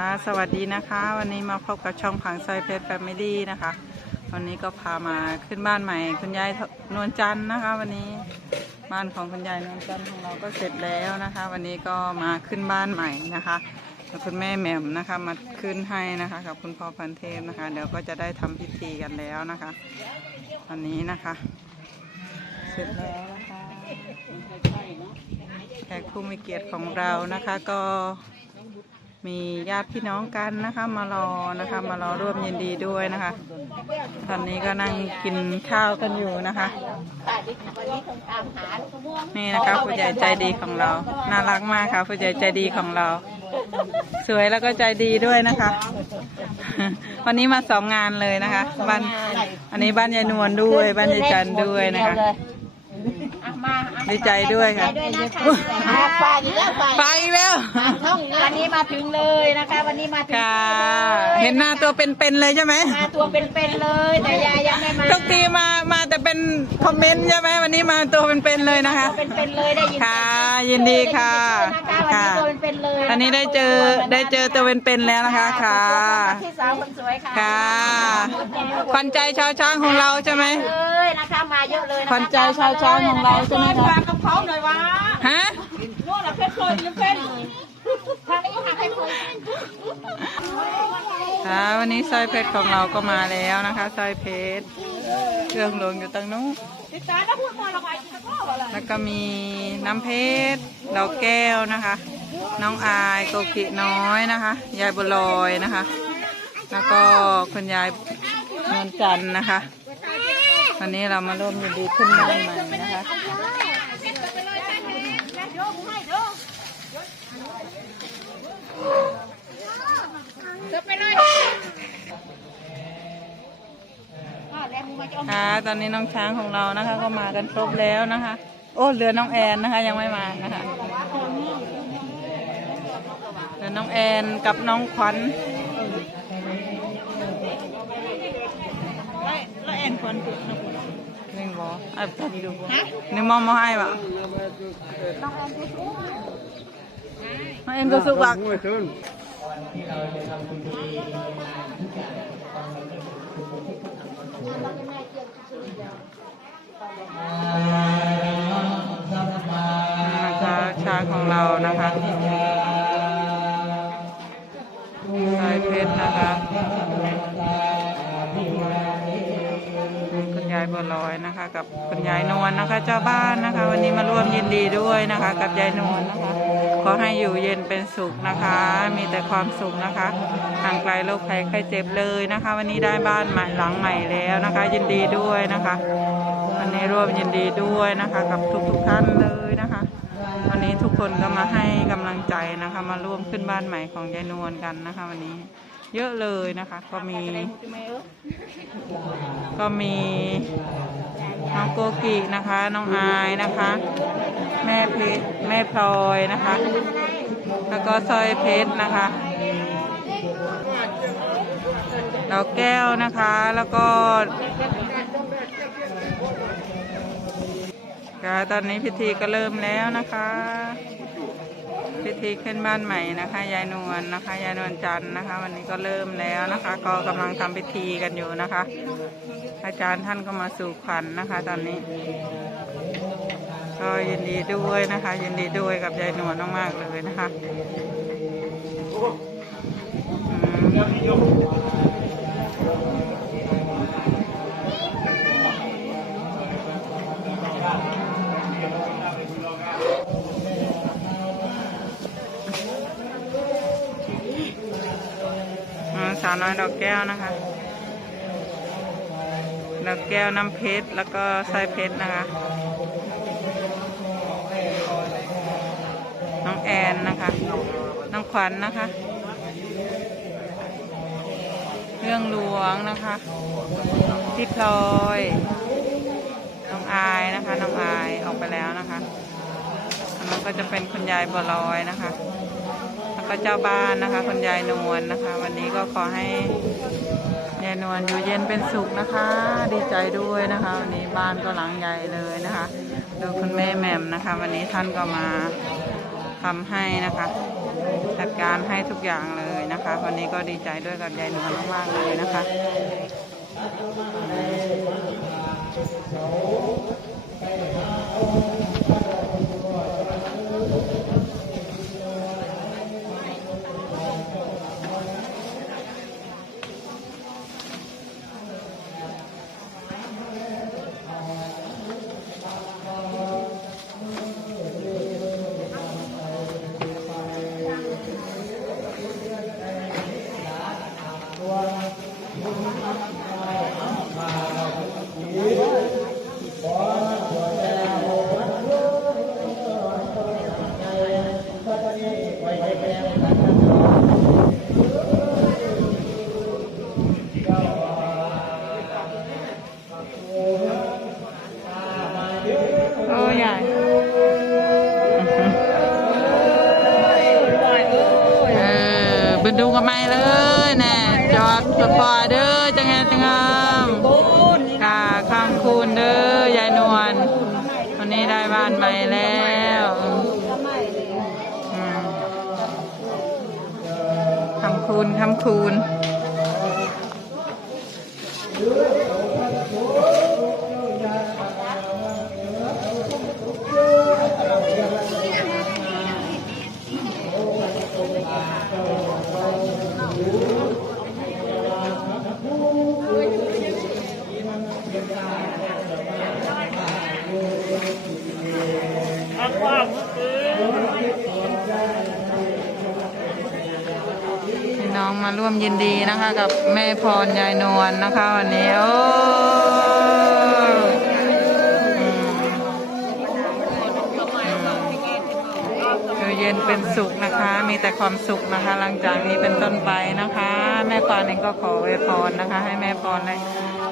ค่ะสวัสดีนะคะ วันนี้มาพบกับช่องผังซอยเพชรแฟมิลี่นะคะ วันนี้ก็พามาขึ้นบ้านใหม่ คุณยายนวลจันทร์นะคะ วันนี้บ้านของคุณยายนวลจันทร์ของเราก็เสร็จแล้วนะคะ วันนี้ก็มาขึ้นบ้านใหม่นะคะแล้วคุณแม่แหม่มนะคะมาขึ้นให้นะคะกับคุณพ่อพันเทพนะคะ เดี๋ยวก็จะได้ทำพิธีกันแล้วนะคะวันนี้นะคะ เสร็จแล้วนะคะแขกผู้มีเกียรติของเรานะคะก็ มีญาติพี่น้องกันนะคะ มารอนะคะ มารอร่วมยินดีด้วยนะคะ ตอนนี้ก็นั่งกินข้าวกันอยู่นะคะ นี่นะคะผู้ใหญ่ใจดีของเรา น่ารักมากค่ะ ผู้ใหญ่ใจดีของเรา สวยแล้วก็ใจดีด้วยนะคะ วันนี้มาสองงานเลยนะคะบ้านอันนี้บ้านยายนวลด้วย บ้านยายจันด้วยนะคะ ดีใจด้วยค่ะด้วยนะคะฝากอีกแล้วฝากไปอีกแล้วช่องวันนี้มาถึงเลยนะคะ วันนี้มาถึงค่ะ เห็นหน้าตัวเป็นๆเลยใช่ไหมมาตัวเป็นๆเลยแต่ยายยังไม่มาทุกทีมามาแต่ เป็นคอมเมนต์ใช่ไหมวันนี้มาตัวเป็นๆเลยนะคะ เป็นๆเลยได้ยินค่ะยินดีค่ะค่ะค่ะวันนี้ตัวเป็นๆเลยอันนี้ได้เจอได้เจอตัวเป็นๆแล้วนะคะค่ะพี่สาวคนสวยค่ะค่ะขวัญใจชาวช้างของเราใช่ไหมเลยนะคะมาเยอะเลยนะคะขวัญใจชาวช้างของเราใช่ไหมคะกับเขาหน่อยวะฮะโน่นน่ะเพชรเคยยังเป็นทางนี้ค่ะเพชรเคย ค่ะวันนี้สร้อยเพชรของเราก็มาแล้วนะคะสร้อยเพชรเครื่องหลวงอยู่ตรงนู้นแล้วก็มีน้ำเพชรดอกแก้วนะคะ น้องอายโกกิน้อยนะคะ ยายบุลอยนะคะ แล้วก็คุณยายนวลจันทร์นะคะวันนี้เรามาร่วมยินดีขึ้นบ้านใหม่นะคะ ค่ะตอนนี้น้องช้างของเรานะคะ ก็มากันครบแล้วนะคะ โอ้เหลือน้องแอนนะคะ ยังไม่มานะคะเหลือน้องแอนกับน้องขวัญแล้วแอนขวัญคือน้องขวัญนี่บอไอ้ทำดูบ่นี่มอมมาให้ปะน้องแอนก็สุกบัก นะคะช้างของเรานะคะสายเพชรนะคะคุณยายบัวลอยนะคะ กับคุณยายนวลนะคะ เจ้าบ้านนะคะ วันนี้มาร่วมยินดีด้วยนะคะ กับยายนวลนะคะ ขอให้อยู่เย็นเป็นสุขนะคะ มีแต่ความสุขนะคะห่างไกลโรคภัยไข้เจ็บเลยนะคะ วันนี้ได้บ้านใหม่หลังใหม่แล้วนะคะ ยินดีด้วยนะคะ วันนี้ร่วมยินดีด้วยนะคะ กับทุกๆท่านเลยนะคะ วันนี้ทุกคนก็มาให้กำลังใจนะคะ มาร่วมขึ้นบ้านใหม่ของยายนวลกันนะคะ วันนี้เยอะเลยนะคะ ก็มี ก็มีน้องโกกินะคะ น้องอายนะคะ แม่เพชรแม่พลอยนะคะ แล้วก็สร้อยเพชรนะคะดอกแก้วนะคะ แล้วก็ค่ะตอนนี้พิธีก็เริ่มแล้วนะคะ พิธีขึ้นบ้านใหม่นะคะ ยายนวลนะคะ ยายนวลจันทร์นะคะ วันนี้ก็เริ่มแล้วนะคะ ก็กำลังทำพิธีกันอยู่นะคะ อาจารย์ท่านก็มาสู่ขวัญนะคะ ตอนนี้ ก็ยินดีด้วยนะคะ ยินดีด้วยกับยายนวลมากๆเลยนะคะอืมสาวน้อยดอกแก้วนะคะดอกแก้วน้ำเพชรแล้วก็สร้อยเพชรนะคะ น้อง แอนนะคะน้องขวัญนะคะ เรื่องหลวงนะคะพี่พลอยน้องอายนะคะน้องอายออกไปแล้วนะคะอันนั้นก็จะเป็นคุณยายบัวลอยนะคะ แล้วก็เจ้าบ้านนะคะคุณยายนวลนะคะ วันนี้ก็ขอให้ยายนวลอยู่เย็นเป็นสุขนะคะ ดีใจด้วยนะคะ วันนี้บ้านก็หลังใหญ่เลยนะคะดูคุณแม่แหม่มนะคะ วันนี้ท่านก็มา ทำให้นะคะ จัดการให้ทุกอย่างเลยนะคะ วันนี้ก็ดีใจด้วยกับยายหนูมากๆเลยนะคะ โอ้ยายเออบึนดูกับไม่เลยแน่จอดสปอร์เด้อจังไงจังงามกาข้ามคูณเด้อยายนวลวันนี้ได้ บ้านใหม่แล้วอืมคำคูณคำคูณ องมาร่วมยินดีนะคะ กับแม่พรยายนวลนะคะวันนี้โอ้อืมอยู่เย็นเป็นสุขนะคะ มีแต่ความสุขนะคะ หลังจากนี้เป็นต้นไปนะคะ แม่ปานเองก็ขออวพรนะคะ ให้แม่พรและ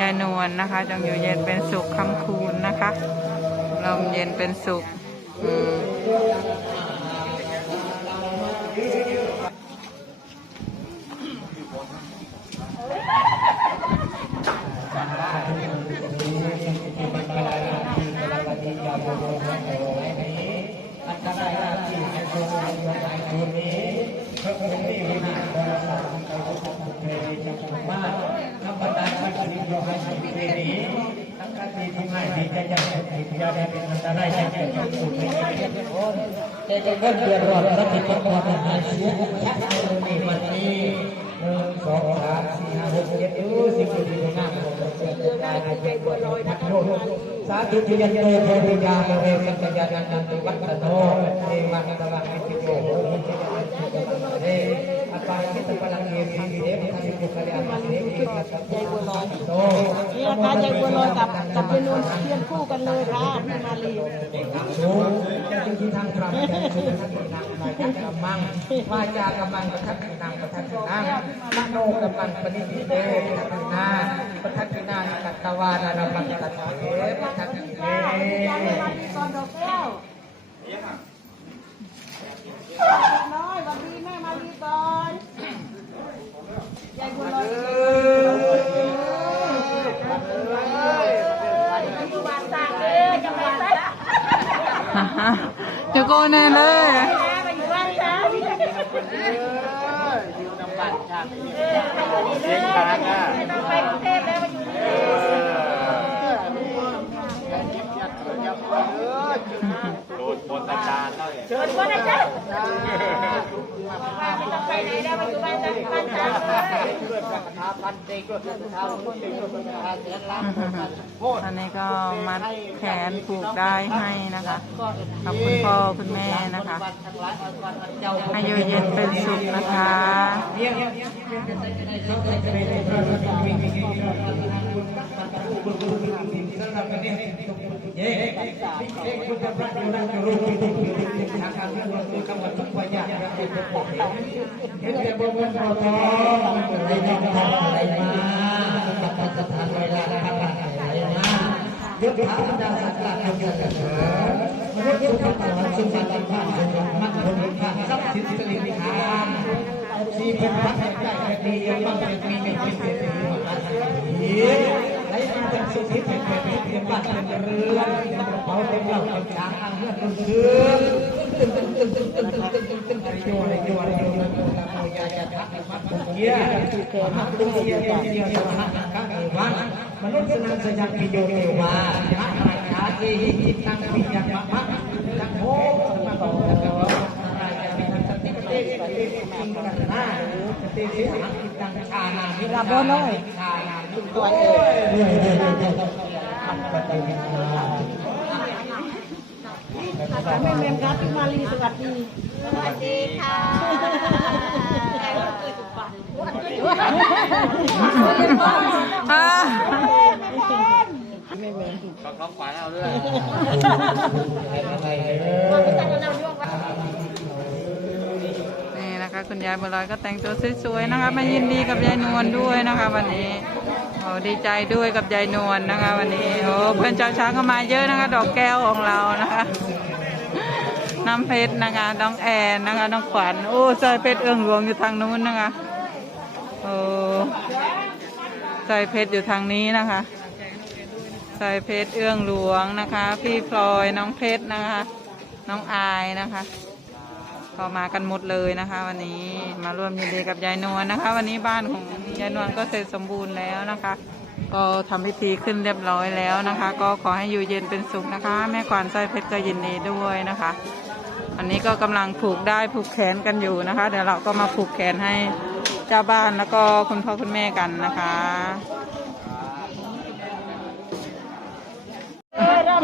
ยายนวลนะคะ จงอยู่เย็นเป็นสุขคำคูณนะคะลมเย็นเป็นสุขอืม แต่จะเงินเดือนรอดรับผิดชอบความหายเสียชักในวันนี้หนึ่งสองสามสี่ห้าหกเจ็ดดูสิบสี่ห้าหกเจ็ด แปดเก้าสิบใจบัวลอยนะสาธุยันโตเทวิยาเวสัญญาณนันติวัตโนเอวังตวังติโกโหเออัปปาคิตปลังเยสีเดมทันิปุคเลยอาเสกิสัตใจบัวลอยโตนี่นะคะยายบัวลอยกับกับยายนวลเทียนคู่กันเลยค่ะพี่มาลีสูงจะจึงที่ทางพระจะคือทักษิณังมายกำมังวาจากำมังประทักษิณังประทักษิณังมโนกำมังปณิทิเตประทักษิณาประทักษิณากัตตวานานาปัตตะเถประทักษิเตก่อนดอกแก้วน้อยวันดีแม่มาลีก่อนยายบัวลอยอยู่บ้านสร้างเด้อจังหวัดละจะโกนแน่เลยมาอยู่บ้านสร้างเสียงค้างอะต้องไปกรุงเทพแล้วมาอยู่กรุงเทพ โดนบนอาจารย์ ท่านะจ๊ะว่าไม่ต้องไปไหนได้มาอยู่บ้านจ้ะบ้านจ้ะอันนี้ก็มัดแขนผูกได้ให้นะคะขอบคุณพ่อคุณแม่นะคะ ให้อยู่เย็นเป็นสุขนะคะ เย้คุณจะพระอยู่นั่งอยู่รูปที่ถูกอยู่ที่ทางการเรื่องของคำว่า ทุกข์วายากและเป็นปกติเห็นแต่บนบนเราท้องอะไรทำทำอะไรมาปัจจัยสถานเวลาทำอะไรมายกขาดาสักการะยกกระเถิดมนุษย์สุขภาพสุขภาพสุขภาพมั่นคงภาพทรัพย์สินสิรินิพานสีเป็นพระแห่งใจแห่งดียังมั่งเป็นมีเป็นเป็นเป็นเป็นมหาสังขีไหลมาจากสุขิตเป็นเป็นเป็นบ้านเป็นเรือนเป็นกระเป๋าเป็นเหล้าเป็นช้างอ้างเงื่อนเป็นคืนมนุษย์นันสยักปิโยเทวาพระราชาเอหิจิตังปิยังมะมะจักโมสัมมาสัมพุทธัสสะราชาปิ ตังสติเสติปิงกันน้อยชานามิตัวเองแม่เมมครับพี่มาลีสวัสดี สวัสดีค่ะอ่าต้องล็อกขวานเอาด้วย นี่นะ คุณยายบัวลอยก็แต่งตัวสวยๆนะคะมายินดีกับยายนวลด้วยนะคะ วันนี้โอ้ดีใจด้วยกับยายนวลนะคะ วันนี้โอ้เพื่อนเจ้าช้างก็มาเยอะนะคะ ดอกแก้วของเรานะคะน้ำเพชรนะคะน้องแอนนะคะน้องขวัญโอ้สายเพชรเอื้องหลวงอยู่ทางนู้นนะคะโอ้สายเพชรอยู่ทางนี้นะคะสายเพชรเอื้องหลวงนะคะ พี่พลอยน้องเพชรนะคะ น้องอายนะคะ ก็มากันหมดเลยนะคะ วันนี้มาร่วมยินดีกับยายนวลนะคะ วันนี้บ้านของยายนวลก็เสร็จสมบูรณ์แล้วนะคะ ก็ทำพิธีขึ้นเรียบร้อยแล้วนะคะ ก็ขอให้อยู่เย็นเป็นสุขนะคะ แม่ขวัญสร้อยเพชรก็ยินดีด้วยนะคะ อันนี้ก็กำลังผูกได้ผูกแขนกันอยู่นะคะ เดี๋ยวเราก็มาผูกแขนให้เจ้าบ้านแล้วก็คุณพ่อคุณแม่กันนะคะ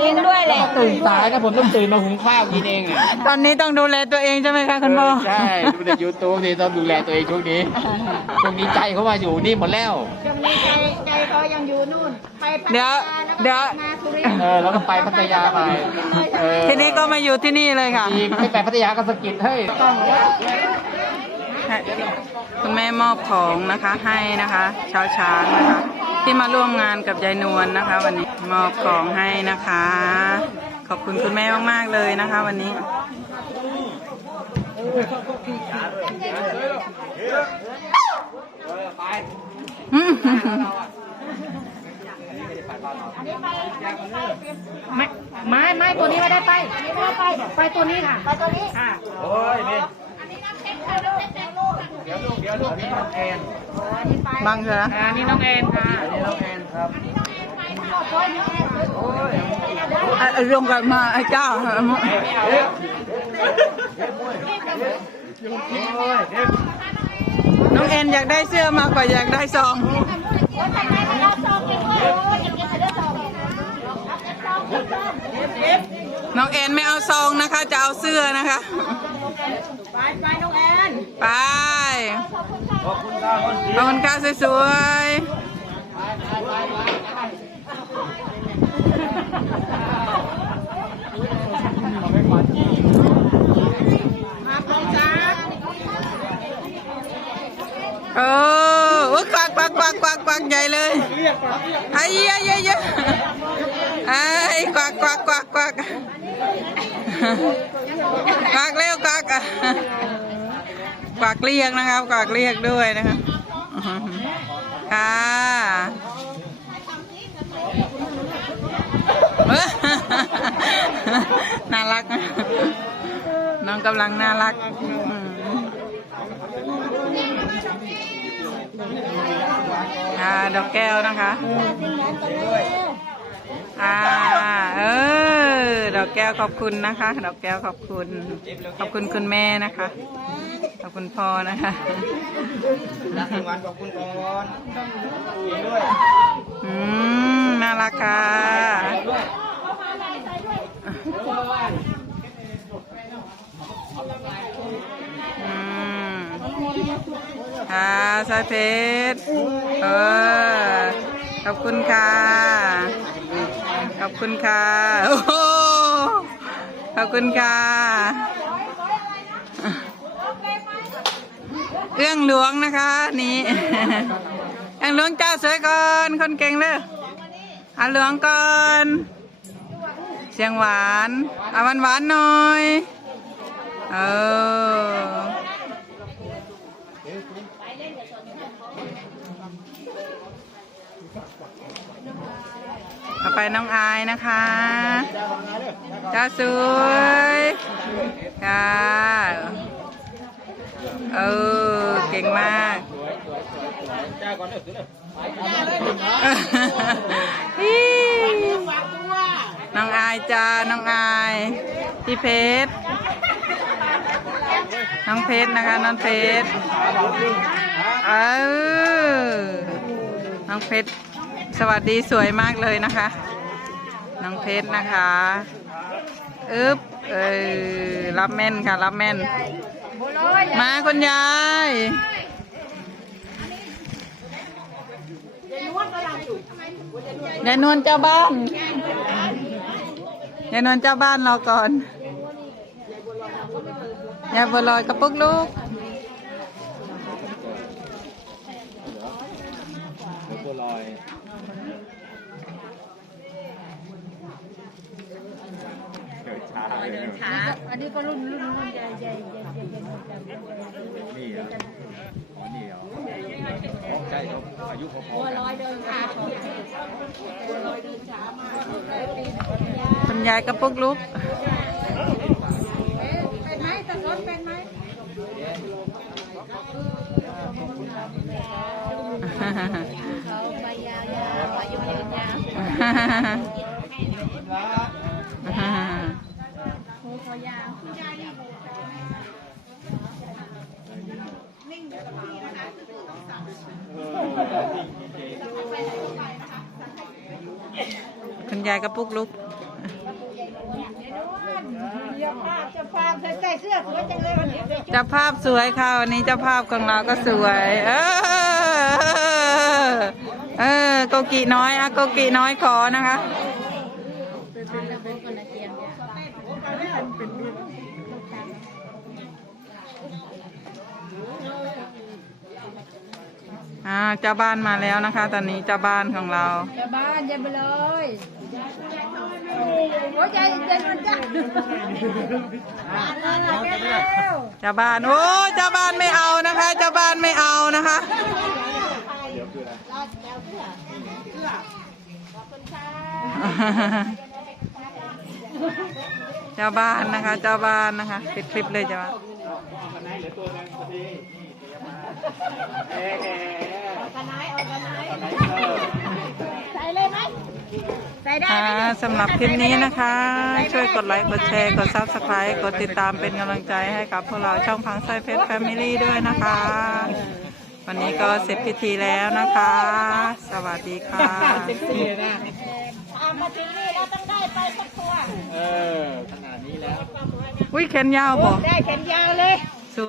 กินด้วยแหละ ตื่นสายนะผมต้องตื่นมาหุงข้าวกินเองเนี่ยตอนนี้ต้องดูแลตัวเองใช่ไหมคะคุณพ่อใช่ดูในยูทูบนี่ต้องดูแลตัวเองช่วงนี้ช่วงนี้ใจเขามาอยู่นี่หมดแล้วช่วงนี้ใจใจเขายังอยู่นู่นไปพัทเดี๋ยวยาแล้วเดี๋ยวก็มาสุรินทร์เออแล้วก็ไปพัทยาไปเออทีนี้ก็มาอยู่ที่นี่เลยค่ะทีไม่ไปพัทยาก็สะกิดเฮ้ยคุณแม่มอบของนะคะให้นะคะชาวช้างนะคะ ที่มาร่วมงานกับยายนวลนะคะ วันนี้มอบของให้นะคะ ขอบคุณคุณแม่มาก ๆ เลยนะคะ วันนี้ไม่ไม่ไม่ตัวนี้ไม่ได้ไปไม่ได้ไปไปตัวนี้ค่ะ ไปตัวนี้ค่ะโอ้ยนี่ บังเถอะนะอันนี้น้องแอนค่ะไอ้ไอ้รวมกันมาไอ้เจ้าน้องเอ็นอยากได้เสื้อมากกว่าอยากได้ซอง น้องเอ็นไม่เอาซองนะคะ จะเอาเสื้อนะคะ ไปไปน้องแอนไป ขอบคุณค่ะสวยๆมาปองจ้าเออโอ้ยควักควักควักควักควักใหญ่เลยไอ้เหี้ยเยอะเยอะไอ้ควักควักควักควัก ควักเร็วควักอะควักเรียกนะครับควักเรียกด้วยนะครับค่ะน่ารักนะน้องกำลังน่ารักอืมอ่าดอกแก้วนะคะ อ่าเออดอกแก้วขอบคุณนะคะ ดอกแก้วขอบคุณ ขอบคุณคุณแม่นะคะ ขอบคุณพ่อนะคะรับรางวัลขอบคุณก่อนกินด้วยอืมน่ารักค่ะอืมค่ะสายเพชรเออขอบคุณค่ะ ขอบคุณค่ะ โอ้ขอบคุณค่ะ เอื้องหลวงนะคะนี่เอื้องหลวงจ้าสวยก่อนคนเก่งเลยอะหลวงก่อน เสียงหวานอะหวานหวานหน่อย เออ ขอบไปน้องอายนะคะจ้าสวยค่ะเออเก่งมากฮิน้องอายจ้าน้องอายพี่เพชรน้องเพชรนะคะน้องเพชรเออน้องเพชร สวัสดีสวยมากเลยนะคะ น้องเพชรนะคะอึ๊บเออรับแม่นค่ะ รับแม่น มาคุณยายยายนวลเจ้าบ้านยายนวลเจ้าบ้านรอก่อนยายบัวลอยกระปุกลูกบัวลอย เดินช้าเดินช้าอันนี้ก็รุ่นรุ่นรุ่นใหญ่ใหญ่ใหญ่ใหญ่นี่เหรออ๋อนี่เหรออ๋อใช่เขาอายุพอๆกันคุณยายกระปุกลูกเป็นไหมตะกอนเป็นไหม เขาไปยาวๆอายุยืนยาวหู คอยาวคุณยายกระปุกลูกเยี่ยมมากจะฟาร์มใส่เสื้อสวยจังเลยวันนี้เจ้าภาพสวยค่ะวันนี้เจ้าภาพของเราก็สวย เออ เออโกกิน้อยอะโกกิน้อยขอนะคะ อ่าเจ้าบ้านมาแล้วนะคะ ตอนนี้เจ้าบ้านของเราเจ้าบ้านเย็นไปเลยโอ้ยใจใจมันจ้ะแล้วเจ้าบ้านโอ้เจ้าบ้านไม่เอานะคะ เจ้าบ้านไม่เอานะคะ เจ้าบ้านนะคะ เจ้าบ้านนะคะปิดคลิปเลยจ้าบ้านใส่เลยไหมใส่ได้ค่ะสำหรับคลิปนี้นะคะ ช่วยกดไลค์กดแชร์กด subscribe กดติดตามเป็นกำลังใจให้กับพวกเราช่องพังไซเพชรแฟมิลี่ด้วยนะคะ วันนี้ก็เสร็จพิธีแล้วนะคะ สวัสดีค่ะเอา มาถึงนี่เราต้องได้ไปสักตัว เออ ขนาดนี้แล้ว อุ้ยแขนยาวบ่ ได้แขนยาวเลยเ